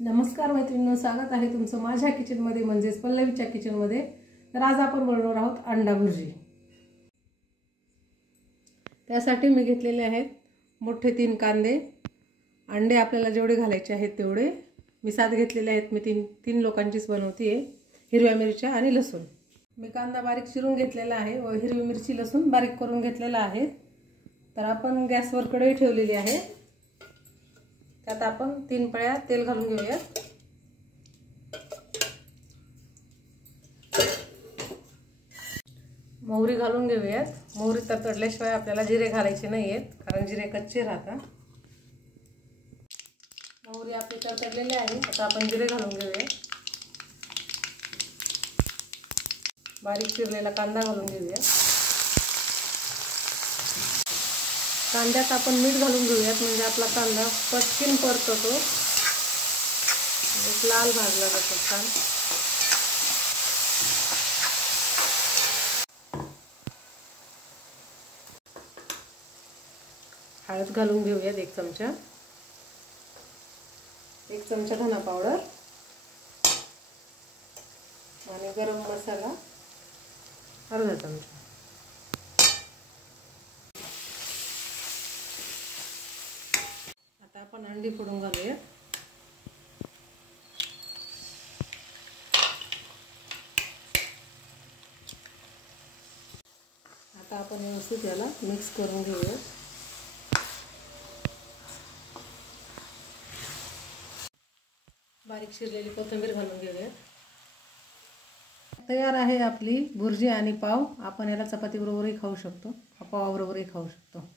नमस्कार मैत्रिणींनो, स्वागत आहे तुमचं माझ्या किचनमध्ये म्हणजेच पल्लवीच्या किचनमध्ये। तर आज आपण बनवणार आहोत अंडा भुर्जी। त्यासाठी मी घेतलेले आहेत मोठे 3 कांदे। अंडे आपल्याला जेवढे घालायचे आहेत तेवढे मी सात घेतलेले आहेत। मी तीन लोकांचीच बनवते। हिरव्या मिरच्या आणि लसूण मी कांदा बारीक चिरून घेतलेला आहे व हिरवी मिरची लसूण बारीक करून घेतलेला आहे। तर आपण गॅसवर कढई ठेवलेली आहे। त्यात आपण 3 पळ्या तेल घालून घेऊया। मोहरी घालून घेऊया। मोहरी तडतडल्याशिवाय आपल्याला जिरे घालायचे नाहीयेत, कारण जिरे कच्चे राहतात। मोहरी आपली तडतडलेली आहे। आता आपण जिरे घालून घेऊया। बारीक चिरलेला कांदा घालून घेऊया। कांद्यात आपण मीठ घालून घेऊयात, म्हणजे आपला कांदा पटकन परततो, एक लाल भाजला जातो छान। हळद घालून घेऊयात 1 चमचा, 1 चमचा धना पावडर आणि गरम मसाला अर्धा चमचा। आता आपण अंडी फोडून घालूया। आता आपण व्यवस्थित याला मिक्स करून घेऊया। बारीक चिरलेली कोथिंबीर घालून घेऊया। तयार आहे आपली भुर्जी आणि पाव। आपण याला चपाती बरोबरही खाऊ शकतो, पावा बरोबरही खाऊ शकतो।